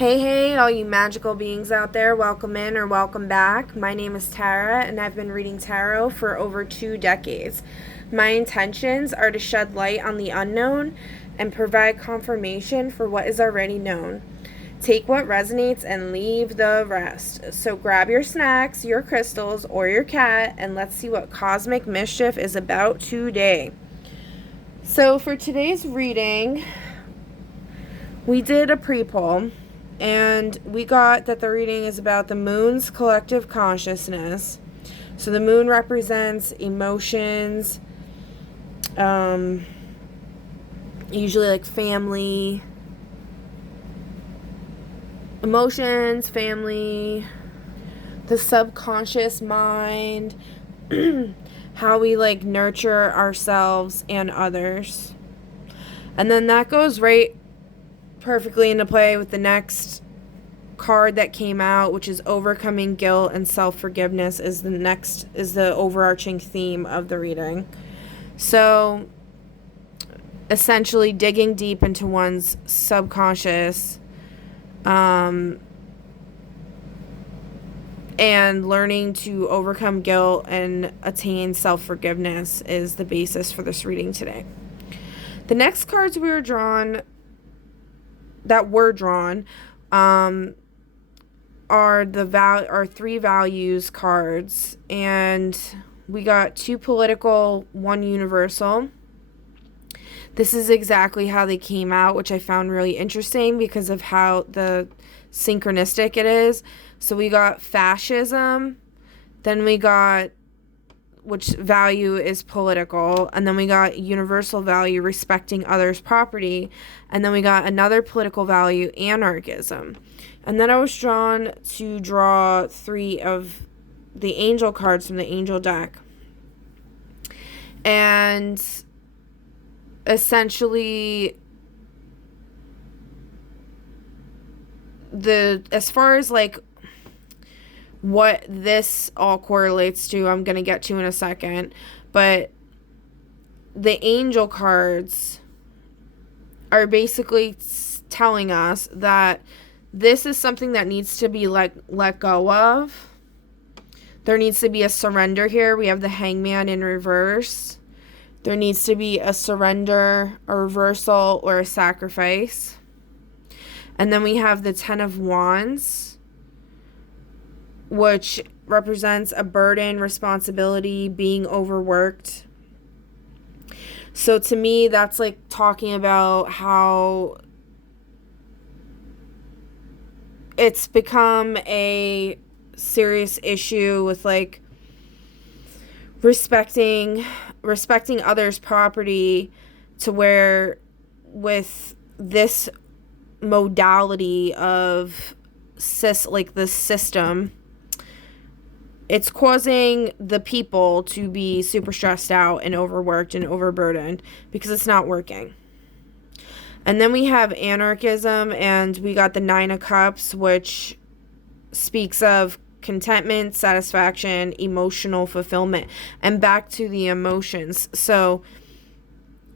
Hey, all you magical beings out there, welcome in or welcome back. My name is Tara, and I've been reading tarot for over 2 decades. My intentions are to shed light on the unknown and provide confirmation for what is already known. Take what resonates and leave the rest. So grab your snacks, your crystals, or your cat, and let's see what cosmic mischief is about today. So for today's reading, we did a pre-poll, and we got that the reading is about the moon's collective consciousness. So the moon represents emotions, usually like family, family, the subconscious mind, how we like nurture ourselves and others. And then that goes right perfectly into play with the next card that came out, which is overcoming guilt and self-forgiveness is the overarching theme of the reading. So essentially digging deep into one's subconscious and learning to overcome guilt and attain self-forgiveness is the basis for this reading today. The next cards were drawn are three values cards, and we got 2 political, 1 universal. This is exactly how they came out, which I found really interesting because of how the synchronistic it is. So we got fascism, then we got which value is political, and then we got universal value, respecting others' property, and then we got another political value, anarchism. And then I was drawn to draw 3 of the angel cards from the angel deck. And essentially as far as like what this all correlates to, I'm going to get to in a second. But the angel cards are basically telling us that this is something that needs to be let go of. There needs to be a surrender here. We have the hangman in reverse. There needs to be a surrender, a reversal, or a sacrifice. And then we have the 10 of Wands, which represents a burden, responsibility, being overworked. So to me, that's like talking about how it's become a serious issue with like respecting others' property, to where with this modality of the system, it's causing the people to be super stressed out and overworked and overburdened because it's not working. And then we have anarchism, and we got the 9 of Cups, which speaks of contentment, satisfaction, emotional fulfillment, and back to the emotions. So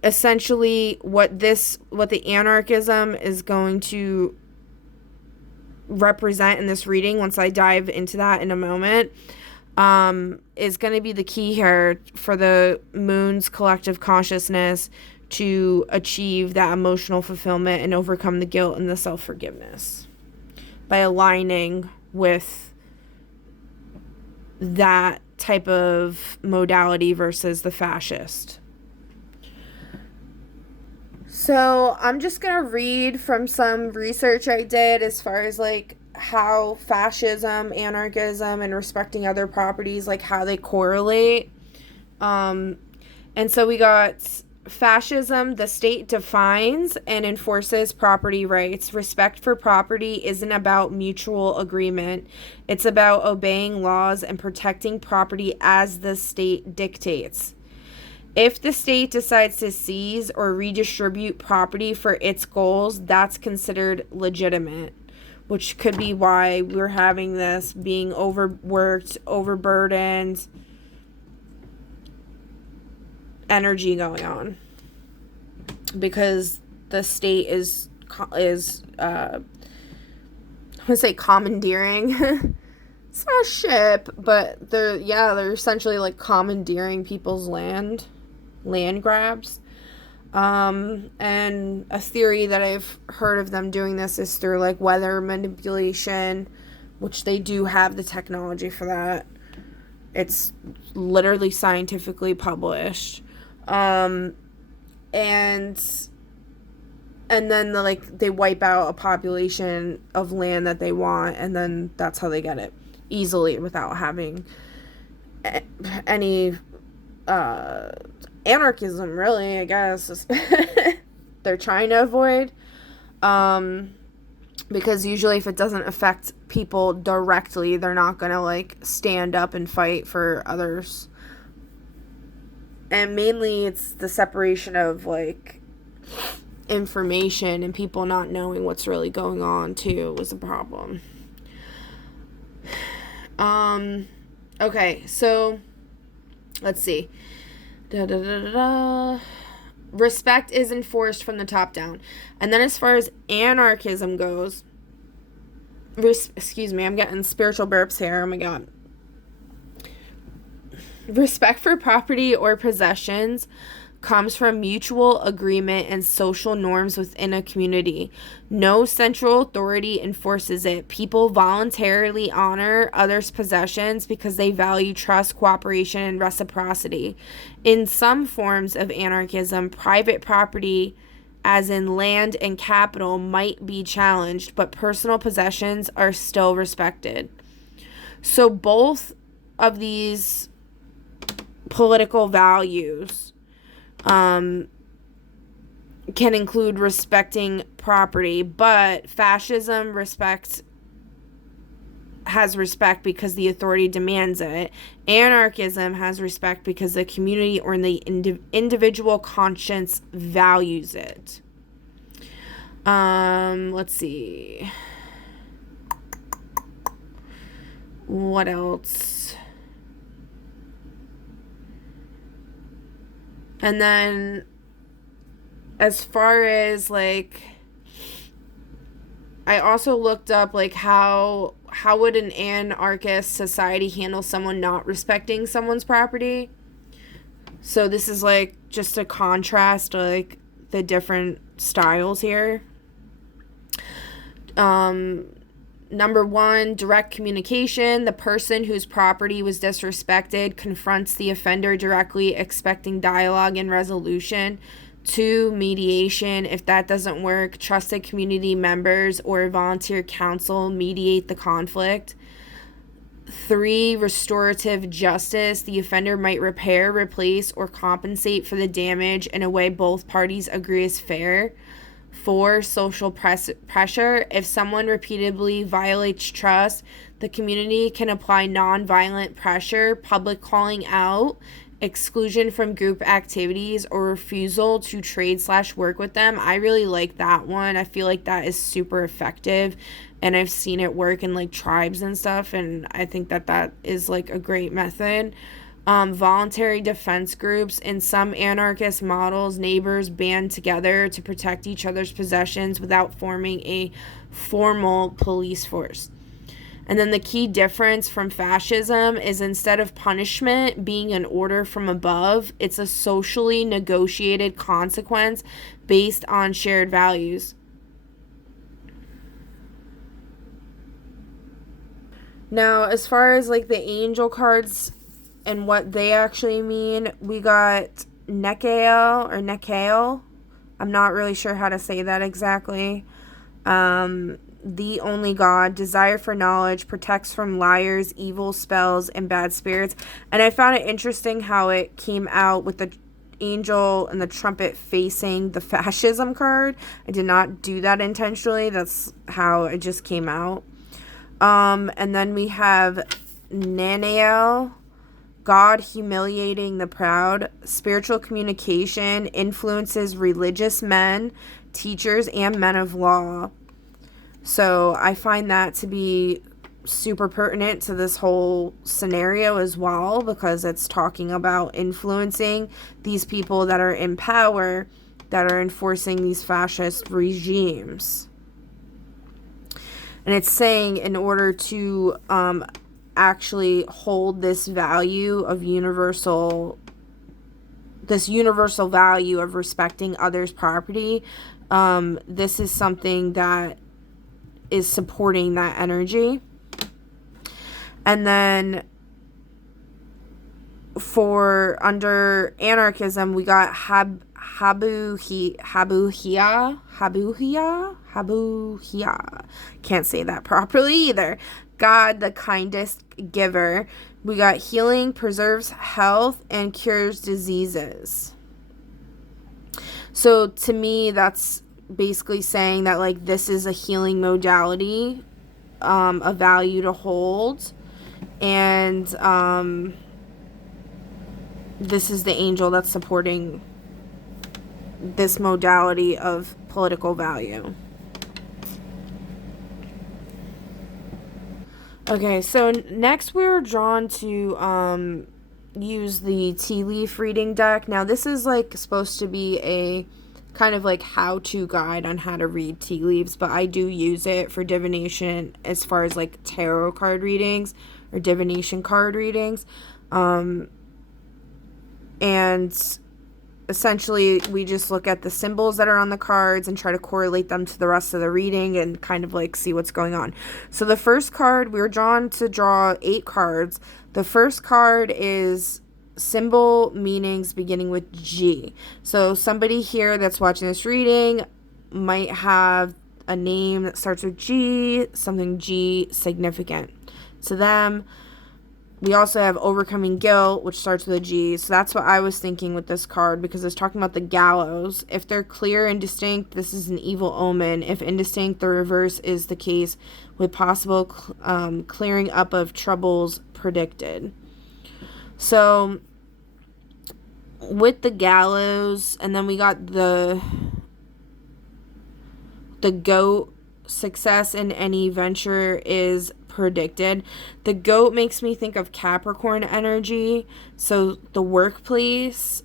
essentially what the anarchism is going to represent in this reading, once I dive into that in a moment, is going to be the key here for the moon's collective consciousness to achieve that emotional fulfillment and overcome the guilt and the self-forgiveness by aligning with that type of modality versus the fascist. So I'm just going to read from some research I did as far as like how fascism, anarchism, and respecting other properties, like how they correlate. And so we got fascism: the state defines and enforces property rights. Respect for property isn't about mutual agreement. It's about obeying laws and protecting property as the state dictates. If the state decides to seize or redistribute property for its goals, that's considered legitimate, which could be why we're having this being overworked, overburdened energy going on, because the state is I would say commandeering. It's not a ship, but they're essentially like commandeering people's land grabs. And a theory that I've heard of them doing this is through like weather manipulation, which they do have the technology for that. It's literally scientifically published. And then they wipe out a population of land that they want, and then that's how they get it easily without having any anarchism, really, I guess. They're trying to avoid, because usually if it doesn't affect people directly, they're not gonna like stand up and fight for others. And mainly it's the separation of like information and people not knowing what's really going on too was a problem. Okay, so let's see. Respect is enforced from the top down. And then as far as anarchism goes, excuse me, I'm getting spiritual burps here. Oh my god. Respect for property or possessions comes from mutual agreement and social norms within a community. No central authority enforces it. People voluntarily honor others' possessions because they value trust, cooperation, and reciprocity. In some forms of anarchism, private property, as in land and capital, might be challenged, but personal possessions are still respected. So both of these political values can include respecting property, but fascism has respect because the authority demands it. Anarchism has respect because the community or the individual conscience values it. Let's see. What else? And then as far as like, I also looked up like how would an anarchist society handle someone not respecting someone's property. So this is like just a contrast like the different styles here. Number 1, direct communication. The person whose property was disrespected confronts the offender directly, expecting dialogue and resolution. 2, mediation. If that doesn't work, trusted community members or volunteer counsel mediate the conflict. 3, restorative justice. The offender might repair, replace, or compensate for the damage in a way both parties agree is fair. 4, social pressure. If someone repeatedly violates trust, the community can apply nonviolent pressure, public calling out, exclusion from group activities, or refusal to trade/work with them. I really like that one. I feel like that is super effective, and I've seen it work in like tribes and stuff, and I think that is like a great method. Voluntary defense groups. In some anarchist models, neighbors band together to protect each other's possessions without forming a formal police force. And then the key difference from fascism is instead of punishment being an order from above, it's a socially negotiated consequence based on shared values. Now, as far as like the angel cards and what they actually mean, we got Nekael. I'm not really sure how to say that exactly. The only God, desire for knowledge, protects from liars, evil spells, and bad spirits. And I found it interesting how it came out with the angel and the trumpet facing the fascism card. I did not do that intentionally. That's how it just came out. And then we have Nanael, God humiliating the proud. Spiritual communication influences religious men, teachers, and men of law. So I find that to be super pertinent to this whole scenario as well, because it's talking about influencing these people that are in power, that are enforcing these fascist regimes. And it's saying in order to actually hold this value of this universal value of respecting others' property, this is something that is supporting that energy. And then for under anarchism, we got Habuhia. Can't say that properly either. God, the kindest giver. We got healing, preserves health, and cures diseases. So to me, that's basically saying that, like, this is a healing modality, a value to hold. And this is the angel that's supporting this modality of political value. Okay, so next we were drawn to use the tea leaf reading deck. Now this is like supposed to be a kind of like how-to guide on how to read tea leaves, but I do use it for divination as far as like tarot card readings or divination card readings. And essentially we just look at the symbols that are on the cards and try to correlate them to the rest of the reading and kind of like see what's going on. So the first card, we were drawn to draw 8 cards. The first card is symbol meanings beginning with G. So somebody here that's watching this reading might have a name that starts with G, something G significant to them. We also have overcoming guilt, which starts with a G. So that's what I was thinking with this card, because it's talking about the gallows. If they're clear and distinct, this is an evil omen. If indistinct, the reverse is the case, with possible clearing up of troubles predicted. So with the gallows, and then we got the goat, success in any venture is predicted. The goat makes me think of Capricorn energy. So the workplace,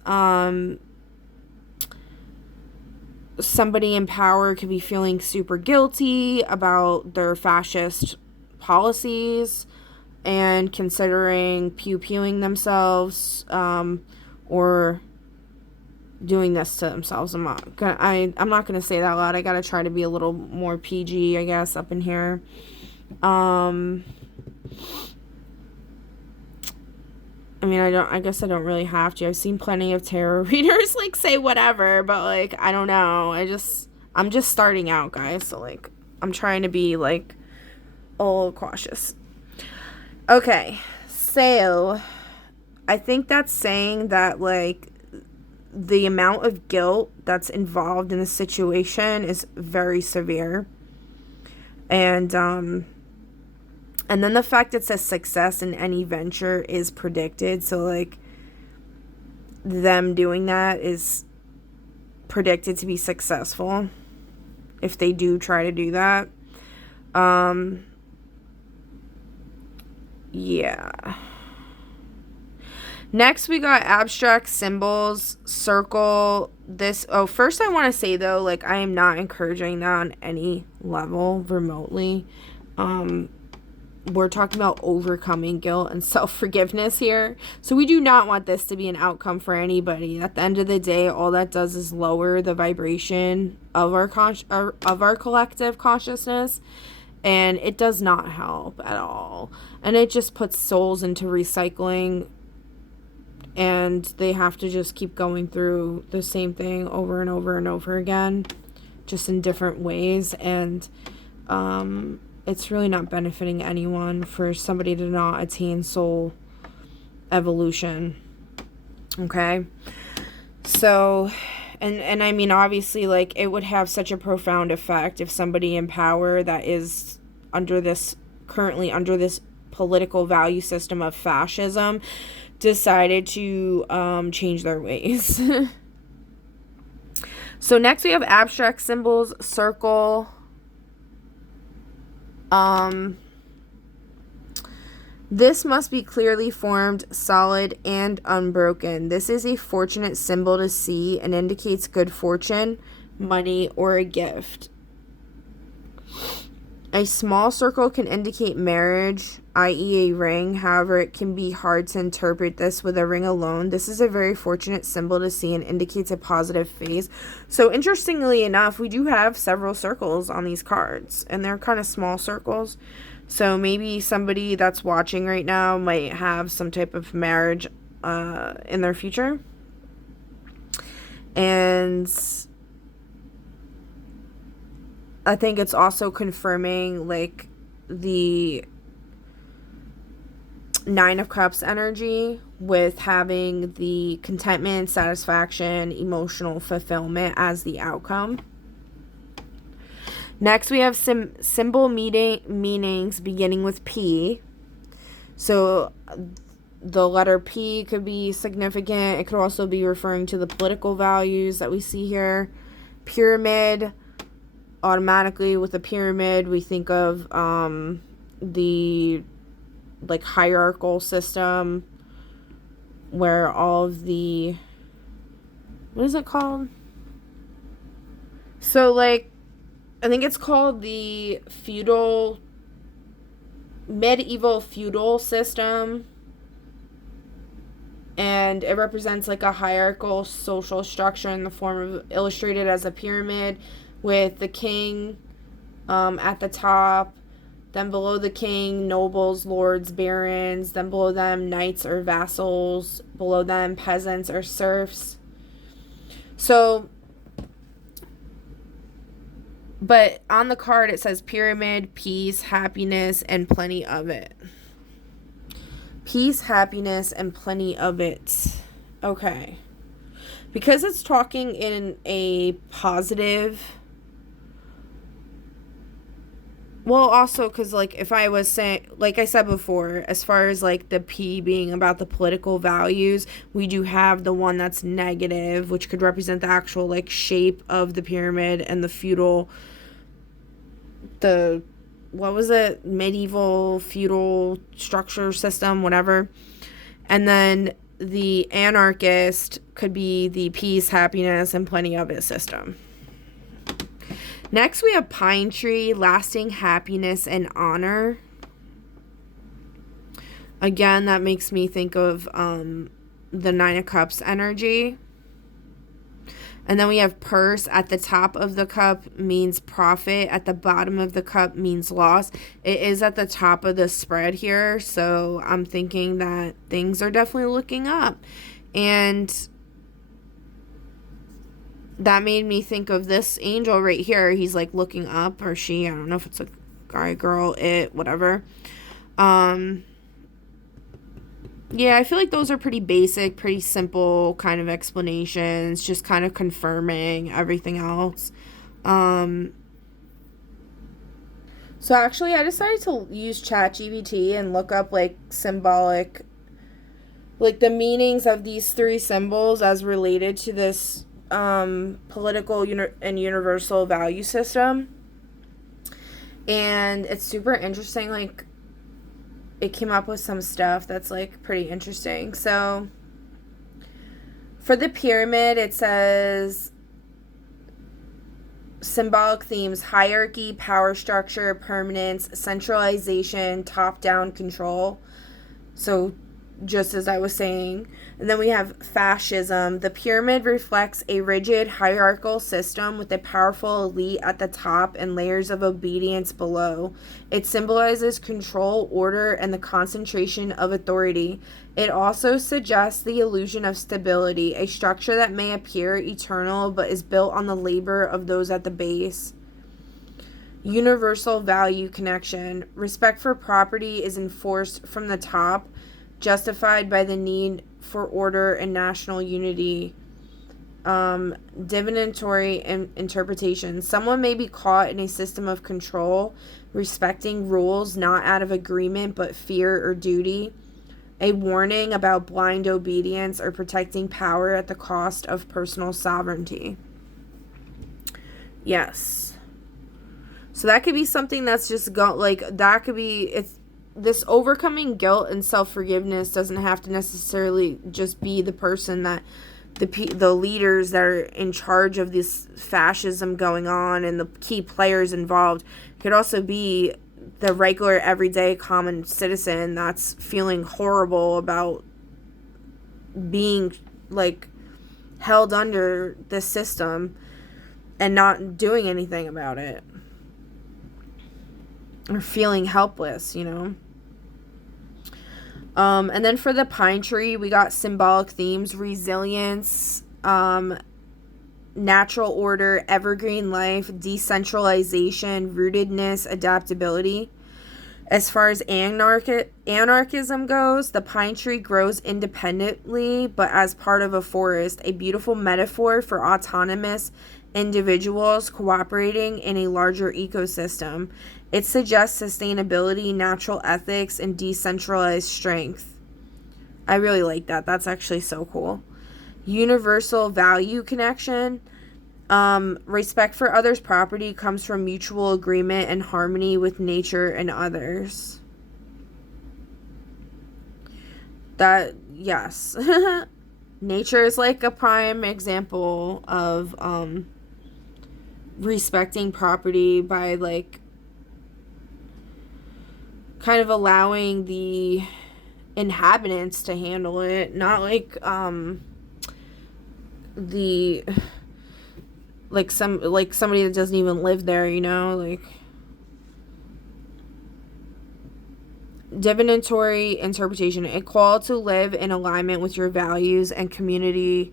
somebody in power could be feeling super guilty about their fascist policies and considering pew-pewing themselves, or doing this to themselves. I'm not gonna say that loud. I gotta try to be a little more PG, I guess, up in here. I mean, I guess I don't really have to. I've seen plenty of tarot readers like say whatever, but like I don't know. I'm just starting out, guys, so like I'm trying to be like a little cautious. Okay. So I think that's saying that like the amount of guilt that's involved in the situation is very severe. And then the fact it says success in any venture is predicted. So, like, them doing that is predicted to be successful if they do try to do that. Yeah. Next, we got abstract symbols, circle, this. Oh, first I want to say, though, like, I am not encouraging that on any level remotely. We're talking about overcoming guilt and self-forgiveness here. So we do not want this to be an outcome for anybody. At the end of the day, all that does is lower the vibration of our collective consciousness, and it does not help at all. And it just puts souls into recycling, and they have to just keep going through the same thing over and over and over again, just in different ways. And it's really not benefiting anyone for somebody to not attain soul evolution. Okay? So, and I mean, obviously, like, it would have such a profound effect if somebody in power that is currently under this political value system of fascism decided to change their ways. So next we have abstract symbols, circle. This must be clearly formed, solid, and unbroken. This is a fortunate symbol to see and indicates good fortune, money, or a gift. A small circle can indicate marriage, i.e. a ring. However, it can be hard to interpret this with a ring alone. This is a very fortunate symbol to see and indicates a positive phase. So interestingly enough, we do have several circles on these cards, and they're kind of small circles. So maybe somebody that's watching right now might have some type of marriage in their future. And I think it's also confirming like the Nine of Cups energy with having the contentment, satisfaction, emotional fulfillment as the outcome. Next, we have some symbol meanings beginning with P. So the letter P could be significant. It could also be referring to the political values that we see here. Pyramid. Automatically with a pyramid, we think of the like hierarchical system where all of the, what is it called? So like, I think it's called the medieval feudal system, and it represents like a hierarchical social structure in the form of illustrated as a pyramid with the king at the top, then below the king, nobles, lords, barons, then below them, knights or vassals, below them, peasants or serfs. So, but on the card it says pyramid, peace, happiness, and plenty of it. Peace, happiness, and plenty of it. Okay. Because it's talking in a positive. Well, also, because, like, if I was saying, like I said before, as far as, like, the P being about the political values, we do have the one that's negative, which could represent the actual, like, shape of the pyramid and the feudal, what was it? Medieval feudal structure system, whatever. And then the anarchist could be the peace, happiness, and plenty of it system. Next, we have pine tree, lasting happiness and honor. Again, that makes me think of the Nine of Cups energy. And then we have purse. At the top of the cup means profit. At the bottom of the cup means loss. It is at the top of the spread here, so I'm thinking that things are definitely looking up. And that made me think of this angel right here. He's like looking up, or she, I don't know if it's a guy, girl, it, whatever. Yeah, I feel like those are pretty basic, pretty simple kind of explanations, just kind of confirming everything else. So actually I decided to use ChatGPT and look up like symbolic, like the meanings of these three symbols as related to this political and universal value system. And it's super interesting. Like, it came up with some stuff that's like pretty interesting. So for the pyramid, it says symbolic themes: hierarchy, power structure, permanence, centralization, top-down control. So just as I was saying. And then we have fascism. The pyramid reflects a rigid hierarchical system with a powerful elite at the top and layers of obedience below. It symbolizes control, order, and the concentration of authority. It also suggests the illusion of stability, a structure that may appear eternal but is built on the labor of those at the base. Universal value connection. Respect for property is enforced from the top, justified by the need for order and national unity. Divinatory interpretation. Someone may be caught in a system of control, respecting rules not out of agreement but fear or duty. A warning about blind obedience or protecting power at the cost of personal sovereignty. Yes. So that could be something that's just that could be, it's this overcoming guilt and self-forgiveness doesn't have to necessarily just be the person that the leaders that are in charge of this fascism going on and the key players involved. It could also be the regular, everyday, common citizen that's feeling horrible about being, like, held under this system and not doing anything about it. Or feeling helpless, you know? And then for the pine tree, we got symbolic themes: resilience, natural order, evergreen life, decentralization, rootedness, adaptability. As far as anarchism goes, the pine tree grows independently but as part of a forest, a beautiful metaphor for autonomous individuals cooperating in a larger ecosystem. It suggests sustainability, natural ethics, and decentralized strength. I really like that. That's actually so cool. Universal value connection. Respect for others' property comes from mutual agreement and harmony with nature and others. That, yes. Nature is like a prime example of respecting property by, like, kind of allowing the inhabitants to handle it, not like somebody that doesn't even live there, you know, like. Divinatory interpretation: a call to live in alignment with your values and community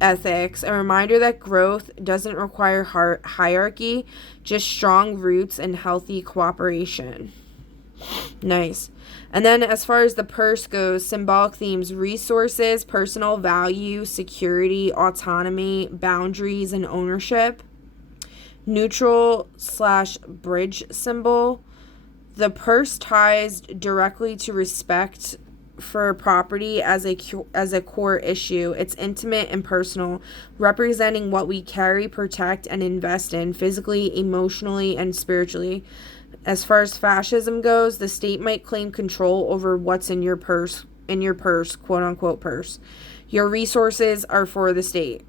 ethics. A reminder that growth doesn't require hierarchy, just strong roots and healthy cooperation. Nice. And then as far as the purse goes, symbolic themes: resources, personal value, security, autonomy, boundaries, and ownership. Neutral/bridge symbol: the purse ties directly to respect for property as a core issue. It's intimate and personal, representing what we carry, protect, and invest in physically, emotionally, and spiritually. As far as fascism goes, the state might claim control over what's in your purse, quote unquote purse. Your resources are for the state,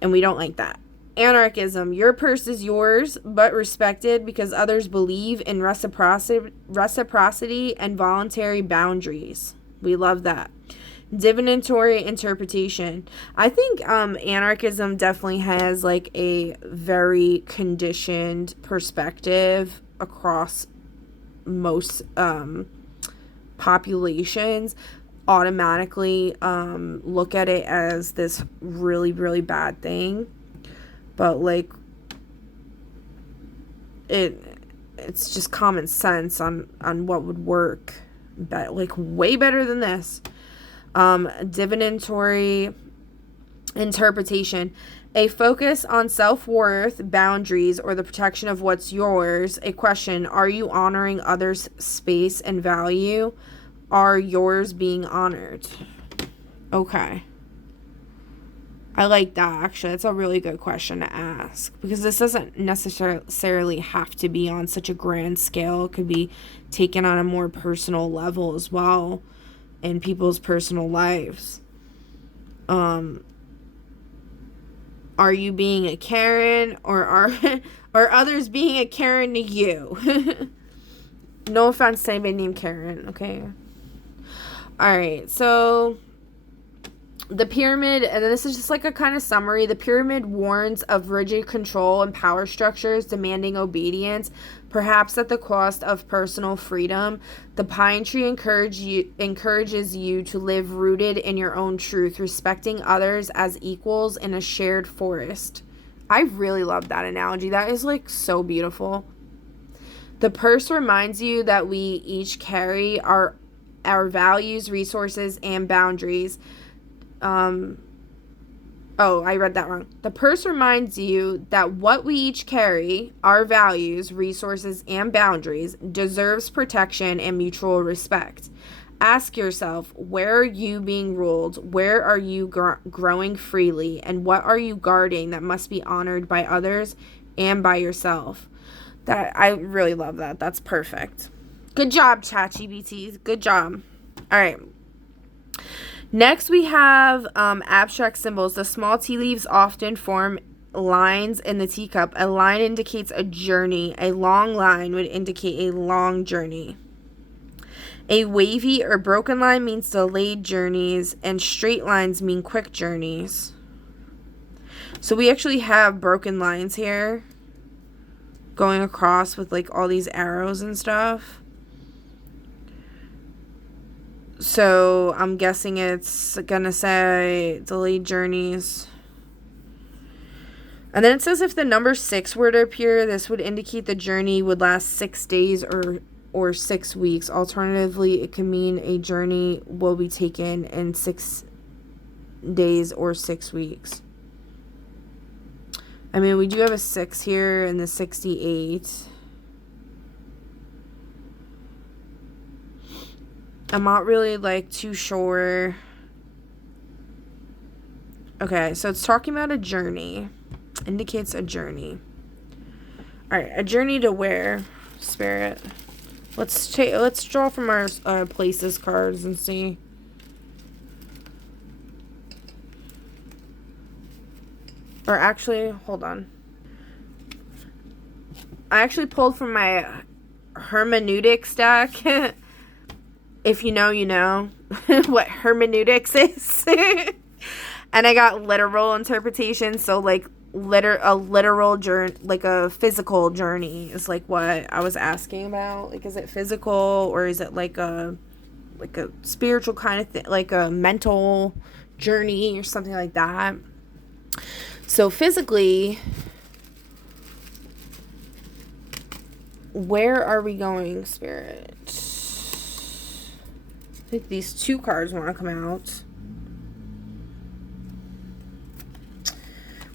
and we don't like that. Anarchism: your purse is yours, but respected because others believe in reciprocity and voluntary boundaries. We love that. Divinatory interpretation: I think anarchism definitely has, like, a very conditioned perspective across most populations. Automatically look at it as this really, really bad thing. But, like, it's just common sense on what would work, like, way better than this. Divinatory interpretation: a focus on self-worth, boundaries, or the protection of what's yours. A question: are you honoring others' space and value? Are yours being honored? Okay. I like that, actually. That's a really good question to ask, because this doesn't necessarily have to be on such a grand scale. It could be taken on a more personal level as well in people's personal lives. Are you being a Karen, or are others being a Karen to you? No offense to anybody named Karen, okay? Alright, so the pyramid, and this is just like a kind of summary. The pyramid warns of rigid control and power structures demanding obedience, perhaps at the cost of personal freedom. The pine tree encourages you to live rooted in your own truth, respecting others as equals in a shared forest. I really love that analogy. That is, like, so beautiful. The purse reminds you that we each carry our values, resources, and boundaries. I read that wrong. The purse reminds you that what we each carry, our values, resources, and boundaries, deserves protection and mutual respect. Ask yourself, where are you being ruled? Where are you growing freely? And what are you guarding that must be honored by others and by yourself? That, I really love that. That's perfect. Good job, ChatGPT. Good job. All right. Next, we have abstract symbols. The small tea leaves often form lines in the teacup. A line indicates a journey. A long line would indicate a long journey. A wavy or broken line means delayed journeys, and straight lines mean quick journeys. So we actually have broken lines here going across with like all these arrows and stuff. So I'm guessing it's gonna say delayed journeys. And then it says if the number 6 were to appear, this would indicate the journey would last 6 days or 6 weeks. Alternatively, it can mean a journey will be taken in 6 days or 6 weeks. I mean, we do have a 6 here in the 68. I'm not really like too sure. Okay, so it's talking about a journey. Indicates a journey. Alright, a journey to where, Spirit? Let's draw from our places cards and see. Or actually, hold on. I actually pulled from my hermeneutics deck. If you know, you know what hermeneutics is. And I got literal interpretation, so like a literal journey, like a physical journey is like what I was asking about. Like, is it physical or is it like a spiritual kind of thing, like a mental journey or something like that? So physically, where are we going, Spirit? I think these 2 cards want to come out.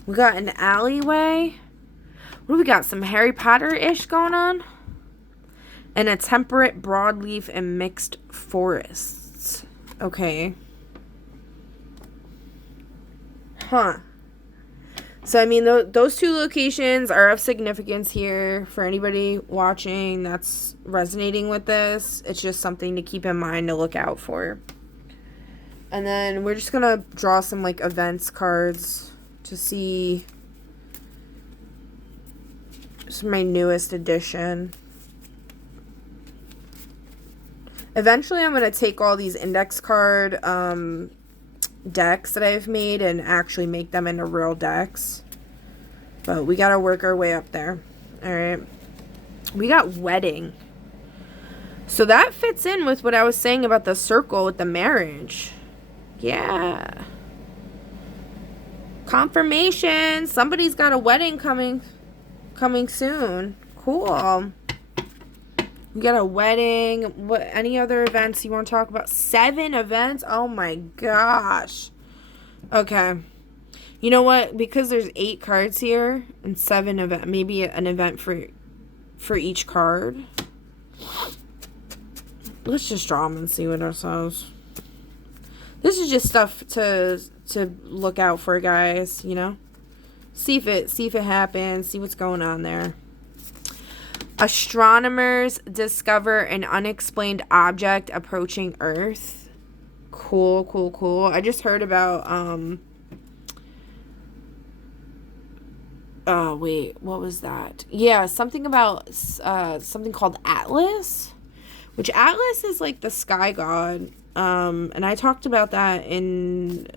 We got an alleyway. What do we got? Some Harry Potter-ish going on? And a temperate broadleaf and mixed forests. Okay. Huh. So, I mean, those 2 locations are of significance here for anybody watching that's resonating with this. It's just something to keep in mind to look out for. And then we're just going to draw some, like, events cards to see. This is my newest edition. Eventually, I'm going to take all these index card decks that I've made and actually make them into real decks. But we got to work our way up there. Alright. We got wedding. So that fits in with what I was saying about the circle with the marriage. Yeah. Confirmation. Somebody's got a wedding coming soon. Cool. We got a wedding. What? Any other events you want to talk about? 7 events? Oh my gosh. Okay. You know what? Because there's 8 cards here and 7 event, maybe an event for each card. Let's just draw them and see what ourselves. This is just stuff to look out for, guys. You know, see if it happens. See what's going on there. Astronomers discover an unexplained object approaching Earth. Cool, cool, cool. I just heard about, oh, wait, what was that? Yeah, something about, something called Atlas, which Atlas is like the sky god. And I talked about that in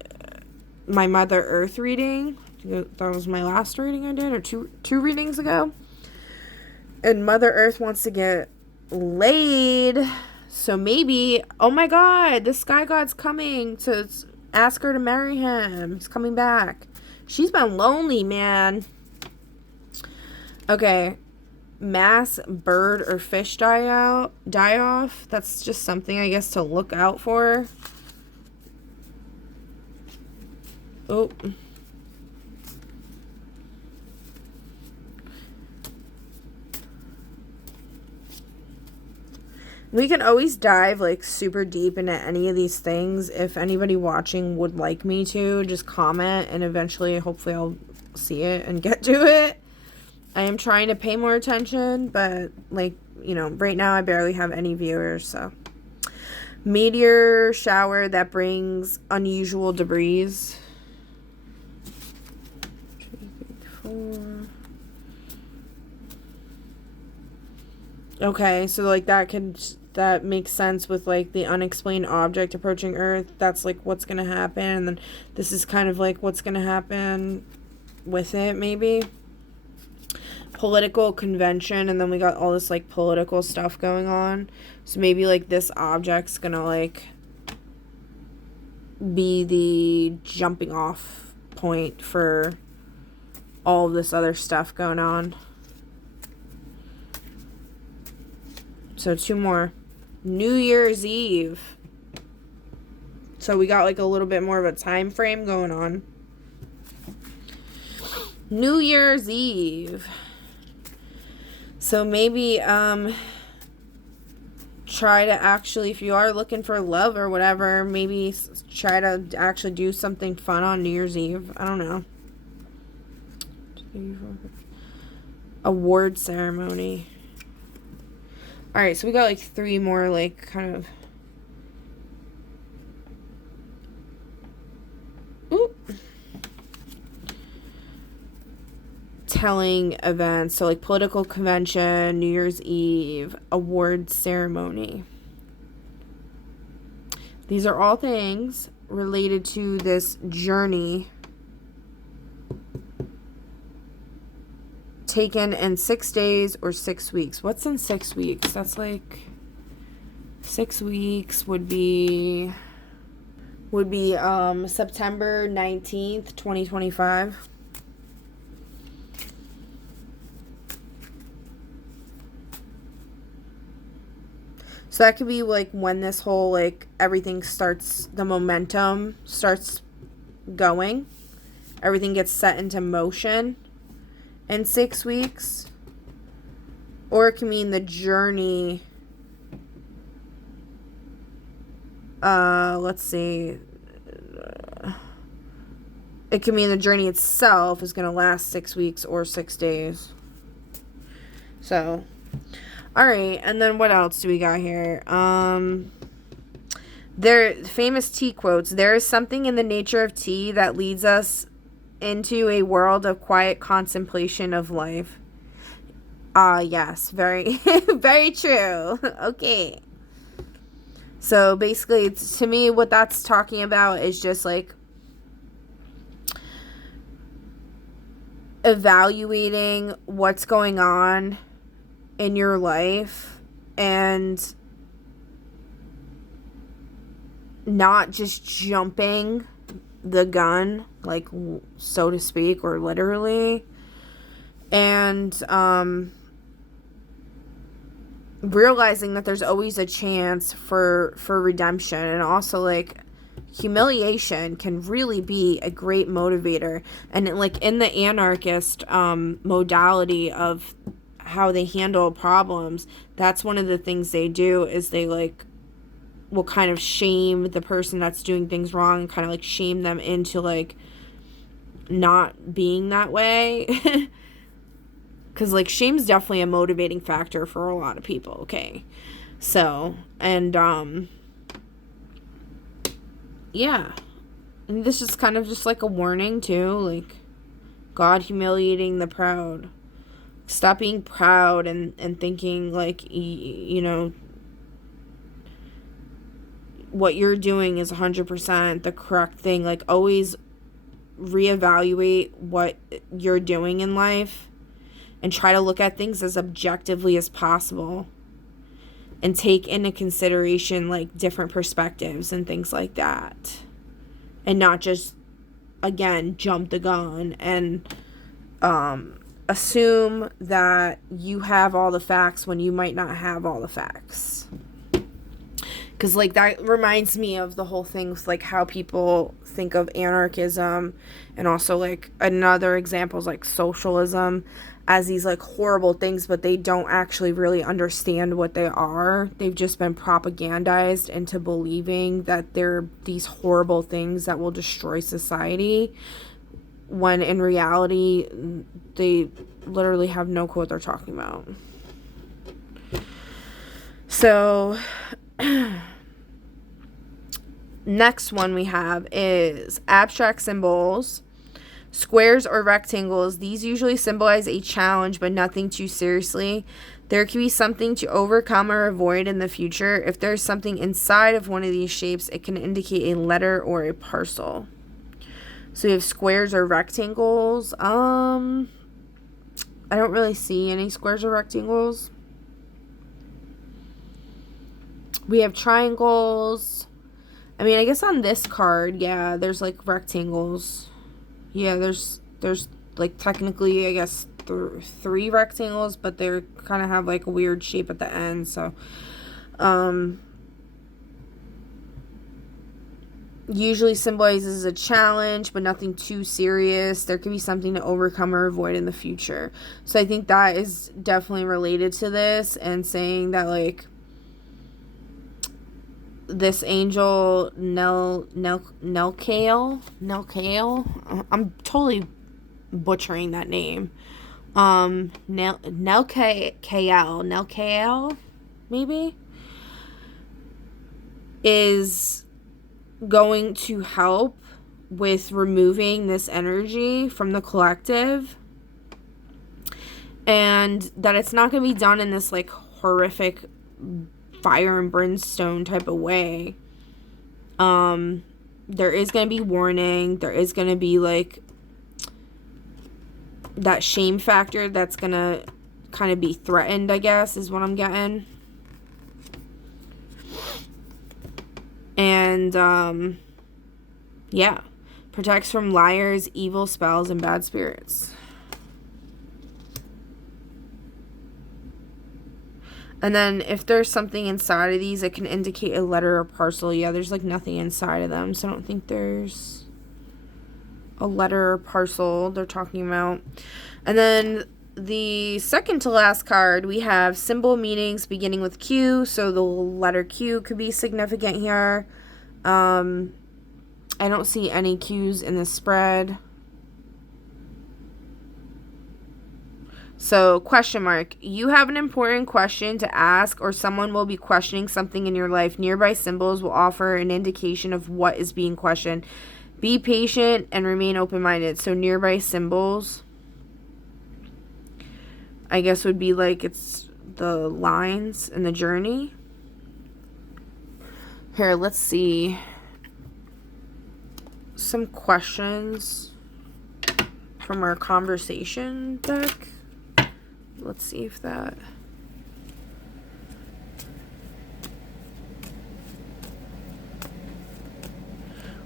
my Mother Earth reading. That was my last reading I did, or two readings ago. And Mother Earth wants to get laid. So maybe, oh my god, the sky god's coming to ask her to marry him. He's coming back. She's been lonely, man. Okay. Mass bird or fish die off. That's just something, I guess, to look out for. Oh. We can always dive like super deep into any of these things. If anybody watching would like me to, just comment and eventually hopefully I'll see it and get to it. I am trying to pay more attention, but like, you know, right now I barely have any viewers, so. Meteor shower that brings unusual debris. 2, 3, Okay, so like that makes sense with like the unexplained object approaching Earth. That's like what's gonna happen, and then this is kind of like what's gonna happen with it, maybe. Political convention, and then we got all this like political stuff going on. So maybe like this object's gonna like be the jumping off point for all of this other stuff going on. So 2 more. New Year's Eve. So we got like a little bit more of a time frame going on. New Year's Eve. So maybe try to actually, if you are looking for love or whatever, maybe try to actually do something fun on New Year's Eve. I don't know. Award ceremony. Alright, so we got like 3 more like kind of... Ooh. Telling events. So like political convention, New Year's Eve, award ceremony. These are all things related to this journey taken in 6 days or 6 weeks. What's in 6 weeks? That's like 6 weeks would be September 19th, 2025. So that could be like when this whole like everything starts, the momentum starts going. Everything gets set into motion in 6 weeks. Or it can mean the journey. Let's see. It can mean the journey itself is going to last 6 weeks or 6 days. So, alright, and then what else do we got here? There, famous tea quotes. There is something in the nature of tea that leads us into a world of quiet contemplation of life. Yes, very, very true. Okay. So basically, to me, what that's talking about is just like evaluating what's going on in your life and not just jumping the gun, like, so to speak, or literally, and realizing that there's always a chance for redemption. And also, like, humiliation can really be a great motivator. And like in the anarchist modality of how they handle problems, that's one of the things they do, is they like will kind of shame the person that's doing things wrong, kind of like shame them into like not being that way. Because like shame's definitely a motivating factor for a lot of people. Okay, so, and yeah, and this is kind of just like a warning too, like God humiliating the proud. Stop being proud and thinking like, you know, what you're doing is 100% the correct thing. Like, always reevaluate what you're doing in life and try to look at things as objectively as possible and take into consideration like different perspectives and things like that, and not just, again, jump the gun and assume that you have all the facts when you might not have all the facts. Because, like, that reminds me of the whole thing with, like, how people think of anarchism, and also, like, another example is, like, socialism, as these, like, horrible things, but they don't actually really understand what they are. They've just been propagandized into believing that they're these horrible things that will destroy society, when in reality, they literally have no clue what they're talking about. So... next one we have is abstract symbols. Squares or rectangles, these usually symbolize a challenge, but nothing too seriously. There could be something to overcome or avoid in the future. If there's something inside of one of these shapes, it can indicate a letter or a parcel. So we have squares or rectangles. I don't really see any squares or rectangles. We have triangles. I mean, I guess on this card, yeah, there's like rectangles. Yeah, there's like technically, I guess, three rectangles, but they kind of have like a weird shape at the end. So, usually symbolizes a challenge, but nothing too serious. There could be something to overcome or avoid in the future. So I think that is definitely related to this, and saying that like this angel Nelkael, I'm totally butchering that name. Nelkael, maybe, is going to help with removing this energy from the collective, and that it's not going to be done in this like horrific fire and brimstone type of way. There is going to be warning. There is going to be like that shame factor that's going to kind of be threatened, I guess, is what I'm getting. And, yeah. Protects from liars, evil spells, and bad spirits. And then if there's something inside of these, it can indicate a letter or parcel. Yeah, there's like nothing inside of them, so I don't think there's a letter or parcel they're talking about. And then the second to last card, we have symbol meanings beginning with Q. So the letter Q could be significant here. I don't see any Qs in the spread. So, question mark. You have an important question to ask, or someone will be questioning something in your life. Nearby symbols will offer an indication of what is being questioned. Be patient and remain open-minded. So, nearby symbols, I guess, would be like it's the lines in the journey. Here, let's see some questions from our conversation deck. Let's see if that...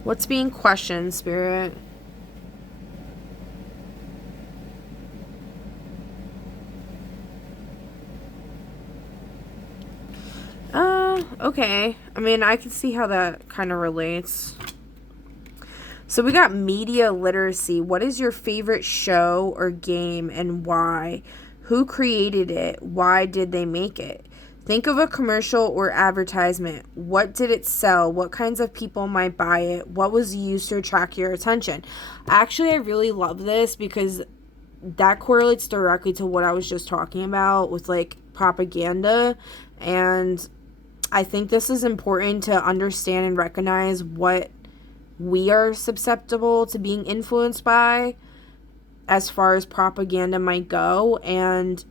What's being questioned, Spirit? Okay. I mean, I can see how that kind of relates. So we got media literacy. What is your favorite show or game and why? Who created it? Why did they make it? Think of a commercial or advertisement. What did it sell? What kinds of people might buy it? What was used to attract your attention? Actually, I really love this because that correlates directly to what I was just talking about with like propaganda. And I think this is important to understand and recognize what we are susceptible to being influenced by as far as propaganda might go, and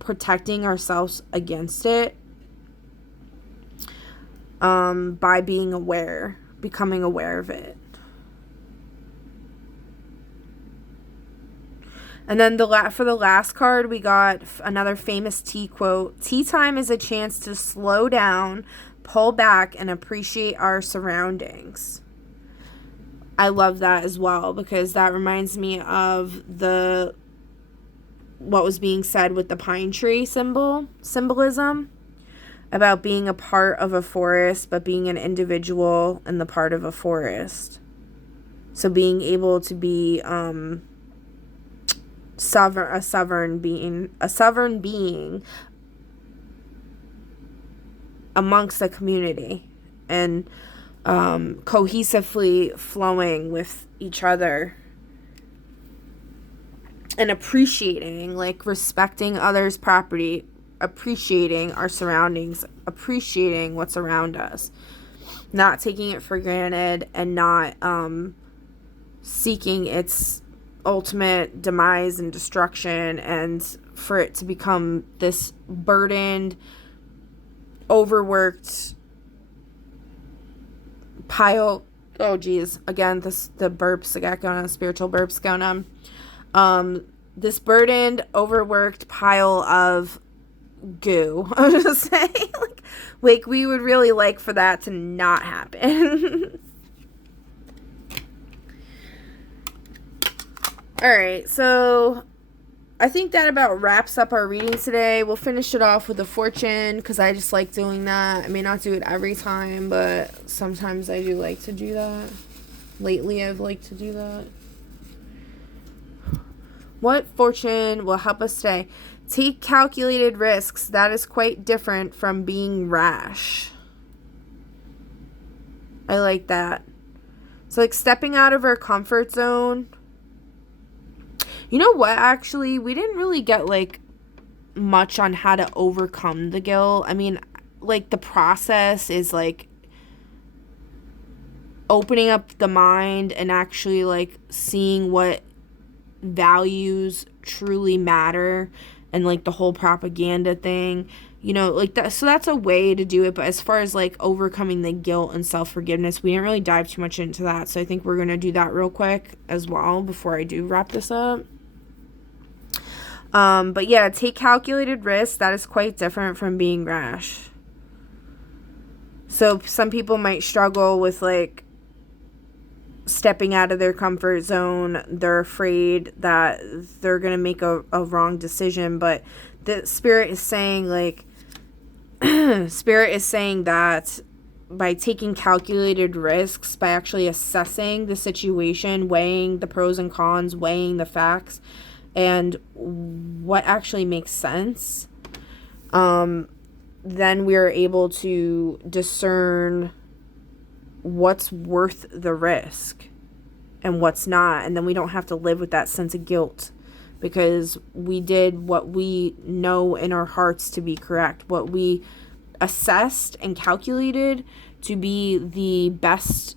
protecting ourselves against it by being aware, becoming aware of it. And then for the last card, we got another famous tea quote. Tea time is a chance to slow down, pull back, and appreciate our surroundings. I love that as well, because that reminds me of what was being said with the pine tree symbolism about being a part of a forest, but being an individual in the part of a forest. So being able to be a sovereign being amongst the community, and cohesively flowing with each other and appreciating, like respecting others' property, appreciating our surroundings, appreciating what's around us, not taking it for granted, and not seeking its ultimate demise and destruction, and for it to become this burdened, overworked pile. Oh geez, again, the burps I got going on, spiritual burps going on. This burdened, overworked pile of goo. I was just saying, like we would really like for that to not happen. All right, so I think that about wraps up our reading today. We'll finish it off with a fortune, because I just like doing that. I may not do it every time, but sometimes I do like to do that. Lately, I've liked to do that. What fortune will help us today? Take calculated risks. That is quite different from being rash. I like that. So, like, stepping out of our comfort zone. You know what, actually? We didn't really get, like, much on how to overcome the guilt. I mean, like, the process is, like, opening up the mind and actually, like, seeing what values truly matter, and, like, the whole propaganda thing. You know, like, that. So that's a way to do it. But as far as, like, overcoming the guilt and self-forgiveness, we didn't really dive too much into that. So I think we're going to do that real quick as well before I do wrap this up. But yeah, take calculated risks. That is quite different from being rash. So some people might struggle with, like, stepping out of their comfort zone. They're afraid that they're going to make a wrong decision. But the Spirit is saying, like, Spirit is saying that by taking calculated risks, by actually assessing the situation, weighing the pros and cons, weighing the facts, and what actually makes sense, then we are able to discern what's worth the risk and what's not. And then we don't have to live with that sense of guilt, because we did what we know in our hearts to be correct, what we assessed and calculated to be the best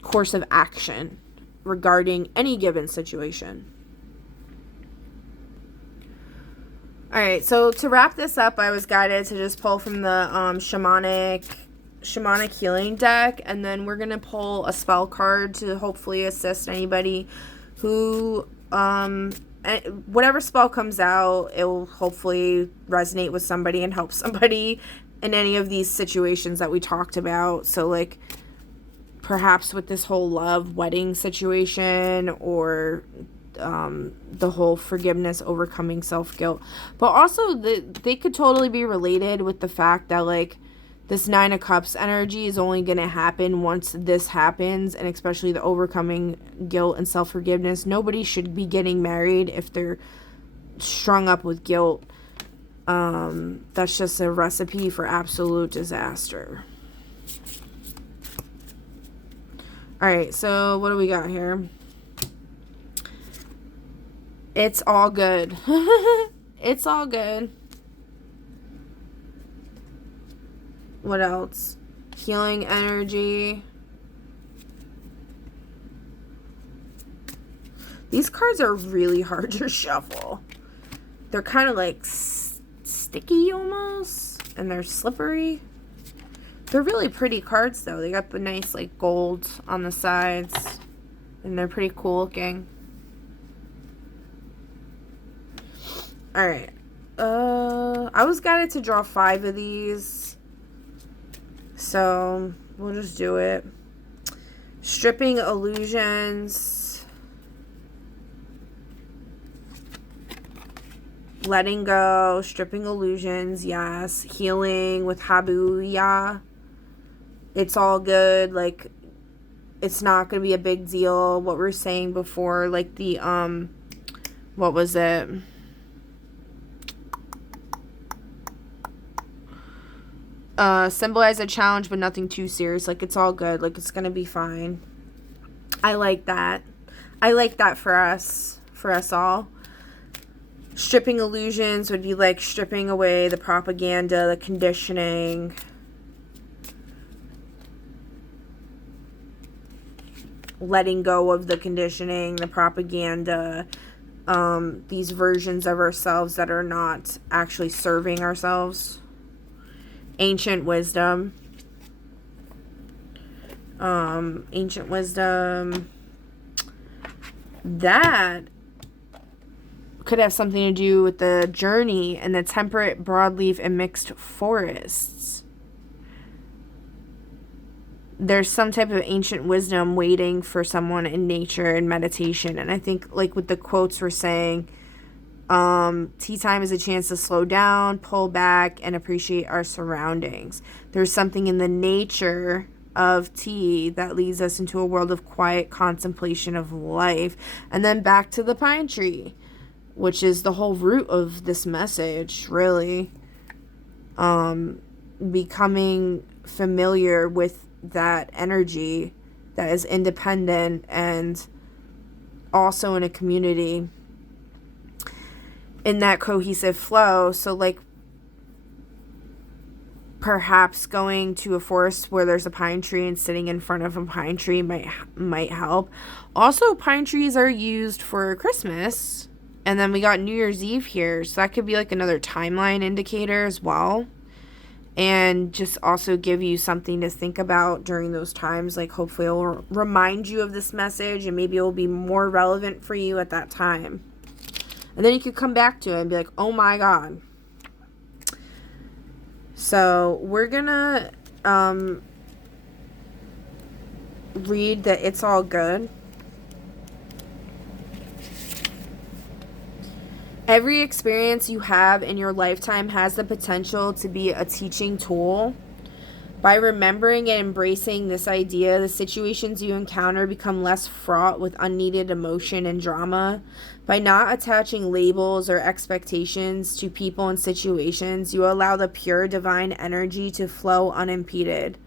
course of action regarding any given situation. All right, so to wrap this up, I was guided to just pull from the shamanic healing deck, and then we're gonna pull a spell card to hopefully assist anybody who whatever spell comes out, it will hopefully resonate with somebody and help somebody in any of these situations that we talked about. So, like, perhaps with this whole love wedding situation, or the whole forgiveness, overcoming self-guilt. But also, they could totally be related with the fact that, like, this 9 of Cups energy is only going to happen once this happens, and especially the overcoming guilt and self-forgiveness. Nobody should be getting married if they're strung up with guilt. That's just a recipe for absolute disaster. Alright, so what do we got here? It's all good. It's all good. What else? Healing energy. These cards are really hard to shuffle. They're kind of like sticky almost, and they're slippery. They're really pretty cards though. They got the nice, like, gold on the sides, and they're pretty cool looking. Alright. I was guided to draw 5 of these, so we'll just do it. Stripping illusions. Letting go. Stripping illusions. Yes. Healing with Habuya. It's all good. Like, it's not going to be a big deal. What we were saying before, like the, what was it? Symbolize a challenge, but nothing too serious. Like, it's all good. Like, it's gonna be fine. I like that. I like that for us all. Stripping illusions would be like stripping away the propaganda, the conditioning. letting go of the conditioning, the propaganda, these versions of ourselves that are not actually serving ourselves. Ancient wisdom. Ancient wisdom. That could have something to do with the journey and the temperate, broadleaf, and mixed forests. There's some type of ancient wisdom waiting for someone in nature and meditation. And I think, like with the quotes we're saying, tea time is a chance to slow down, pull back, and appreciate our surroundings. There's something in the nature of tea that leads us into a world of quiet contemplation of life. And then back to the pine tree, which is the whole root of this message, really. Becoming familiar with that energy that is independent and also in a community in that cohesive flow. So like perhaps going to a forest where there's a pine tree and sitting in front of a pine tree might help. Also, pine trees are used for Christmas, and then we got New Year's Eve here, so that could be like another timeline indicator as well. And just also give you something to think about during those times. Like, hopefully it'll remind you of this message, and maybe it will be more relevant for you at that time. And then you could come back to it and be like, oh my God. So we're gonna read that It's All Good. Every experience you have in your lifetime has the potential to be a teaching tool. By remembering and embracing this idea, the situations you encounter become less fraught with unneeded emotion and drama. By not attaching labels or expectations to people and situations, you allow the pure divine energy to flow unimpeded.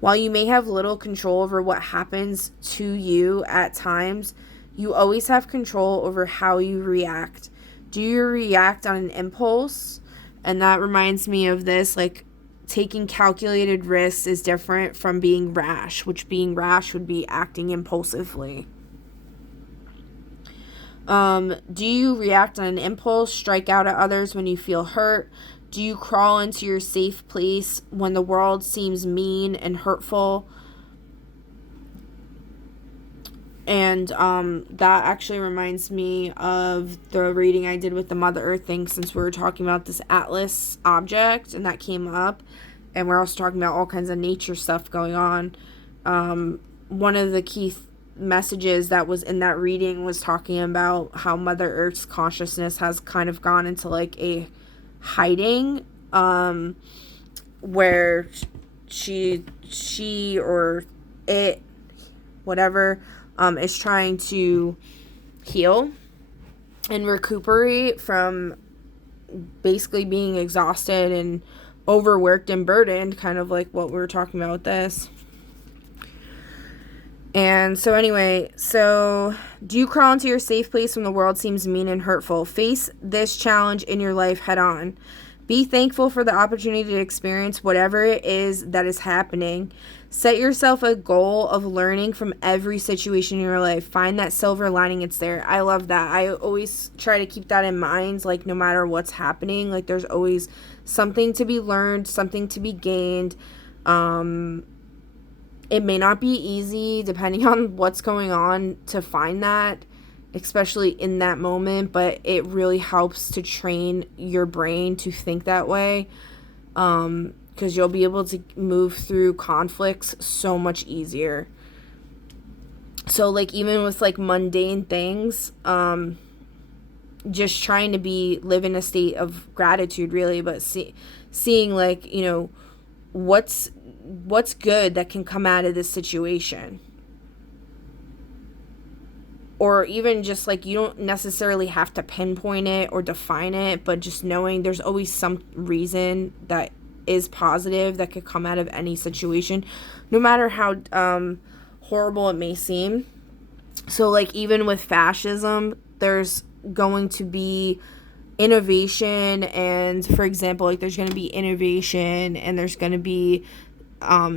While you may have little control over what happens to you at times, you always have control over how you react. Do you react on an impulse? And that reminds me of this, like, taking calculated risks is different from being rash, which being rash would be acting impulsively. Do you react on an impulse, strike out at others when you feel hurt? Do you crawl into your safe place when the world seems mean and hurtful? And that actually reminds me of the reading I did with the Mother Earth thing, since we were talking about this Atlas object, and that came up. And we're also talking about all kinds of nature stuff going on. One of the key messages that was in that reading was talking about how Mother Earth's consciousness has kind of gone into like a hiding, where she or it, whatever, is trying to heal and recuperate from basically being exhausted and overworked and burdened, kind of like what we were talking about with this. And so anyway, so do you crawl into your safe place when the world seems mean and hurtful? Face this challenge in your life head on. Be thankful for the opportunity to experience whatever it is that is happening. Set yourself a goal of learning from every situation in your life. Find that silver lining, it's there. I love that. I always try to keep that in mind, like no matter what's happening, like there's always something to be learned, something to be gained. It may not be easy depending on what's going on to find that, especially in that moment, but it really helps to train your brain to think that way, because you'll be able to move through conflicts so much easier. So like even with like mundane things, just trying to live in a state of gratitude really, but seeing like, you know, what's good that can come out of this situation. Or even just like, you don't necessarily have to pinpoint it or define it, but just knowing there's always some reason that is positive that could come out of any situation, no matter how horrible it may seem. So like even with fascism, there's going to be innovation, and for example, like there's going to be innovation and there's going to be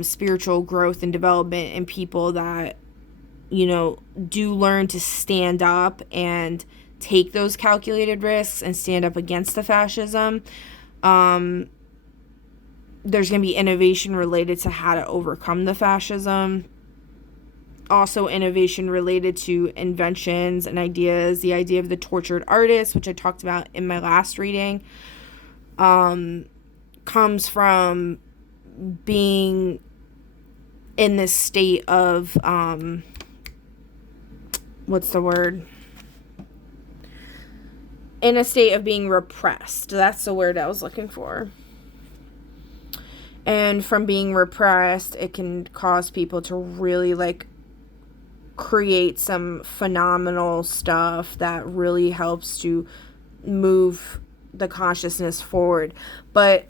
spiritual growth and development in people that, do learn to stand up and take those calculated risks and stand up against the fascism, there's going to be innovation related to how to overcome the fascism. Also, innovation related to inventions and ideas. The idea of the tortured artist, which I talked about in my last reading, comes from being in this state of, what's the word? In a state of being repressed. That's the word I was looking for. And from being repressed, it can cause people to really, like, create some phenomenal stuff that really helps to move the consciousness forward. But,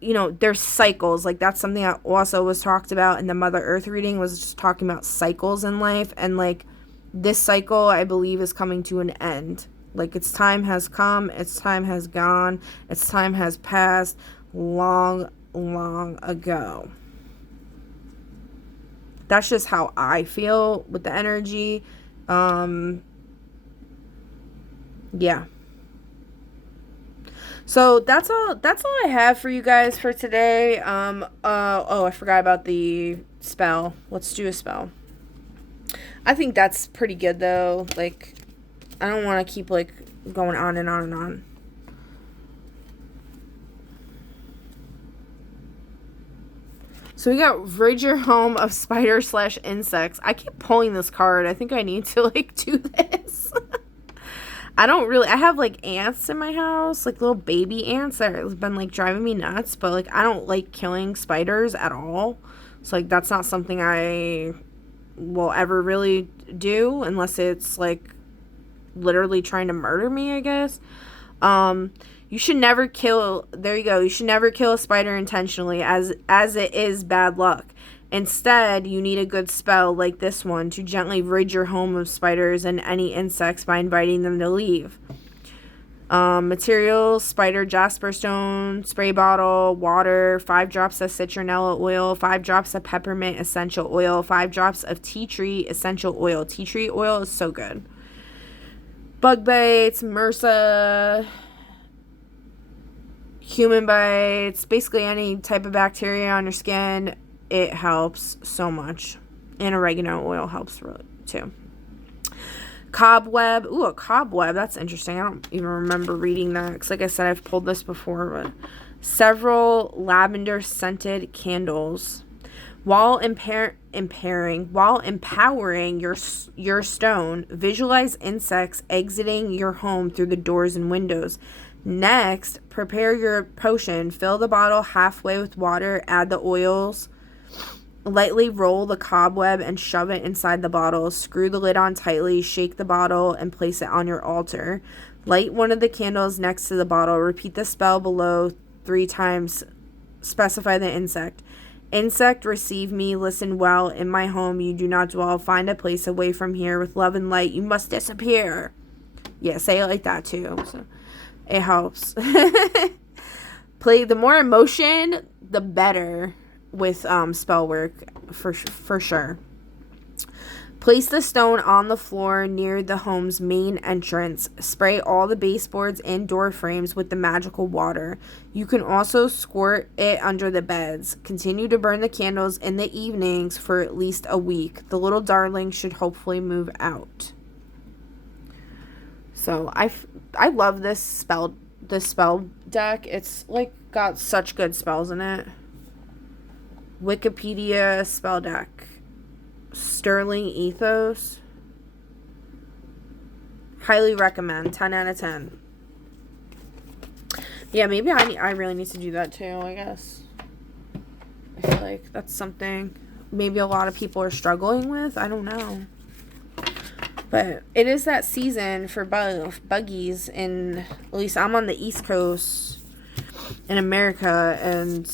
there's cycles. Like, that's something that also was talked about in the Mother Earth reading, was just talking about cycles in life. And, like, this cycle, I believe, is coming to an end. Like, its time has come, its time has gone, its time has passed long ago. That's just how I feel with the energy. Yeah. So that's all I have for you guys for today. I forgot about the spell. Let's do a spell. I think that's pretty good though. Like, I don't want to keep like going on and on and on. So we got rid your home of spiders/insects. I keep pulling this card. I think I need to like do this. I have like ants in my house, like little baby ants that have been like driving me nuts, but like I don't like killing spiders at all. So like that's not something I will ever really do unless it's like literally trying to murder me, I guess. You should never kill, there you go, you should never kill a spider intentionally as it is bad luck. Instead, you need a good spell like this one to gently rid your home of spiders and any insects by inviting them to leave. Materials: spider jasper stone, spray bottle, water, 5 drops of citronella oil, 5 drops of peppermint essential oil, 5 drops of tea tree essential oil. Tea tree oil is so good. Bug bites, MRSA, human bites, basically any type of bacteria on your skin. It helps so much. And oregano oil helps really too. Cobweb. Ooh, a cobweb. That's interesting. I don't even remember reading that because, like I said, I've pulled this before. But several lavender scented candles. While empowering your stone, visualize insects exiting your home through the doors and windows. Next, prepare your potion. Fill the bottle halfway with water. Add the oils. Lightly roll the cobweb and shove it inside the bottle. Screw the lid on tightly. Shake the bottle and place it on your altar. Light one of the candles next to the bottle. Repeat the spell below 3 times. Specify the insect. Insect, receive me. Listen well. In my home you do not dwell. Find a place away from here. With love and light you must disappear. Yeah, say it like that too. So it helps. Play the more emotion, the better with spell work for sure. Place the stone on the floor near the home's main entrance. Spray all the baseboards and door frames with the magical water. You can also squirt it under the beds. Continue to burn the candles in the evenings for at least a week. The little darling should hopefully move out. So I love this spell deck. It's like got such good spells in it. Wikipedia spell deck. Sterling Ethos. Highly recommend. 10 out of 10. Yeah, maybe I really need to do that too, I guess. I feel like that's something maybe a lot of people are struggling with. I don't know. But it is that season for buggies in, at least I'm on the East Coast in America and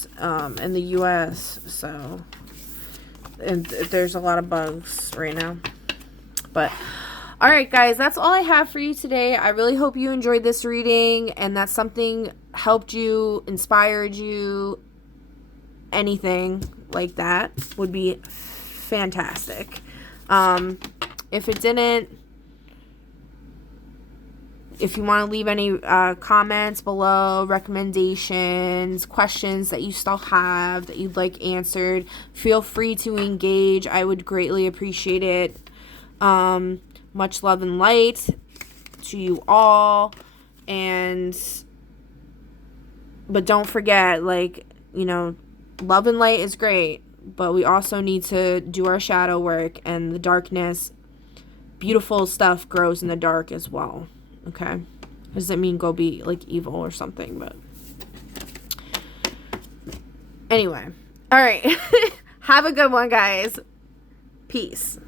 in the US, so and there's a lot of bugs right now. But all right, guys, that's all I have for you today. I really hope you enjoyed this reading and that something helped you, inspired you. Anything like that would be fantastic. If it didn't, if you want to leave any comments below, recommendations, questions that you still have that you'd like answered, feel free to engage. I would greatly appreciate it. Much love and light to you all. But don't forget, like, you know, love and light is great, but we also need to do our shadow work, and the darkness, beautiful stuff grows in the dark as well. Okay? Doesn't mean go be like evil or something, but anyway. All right. Have a good one, guys. Peace.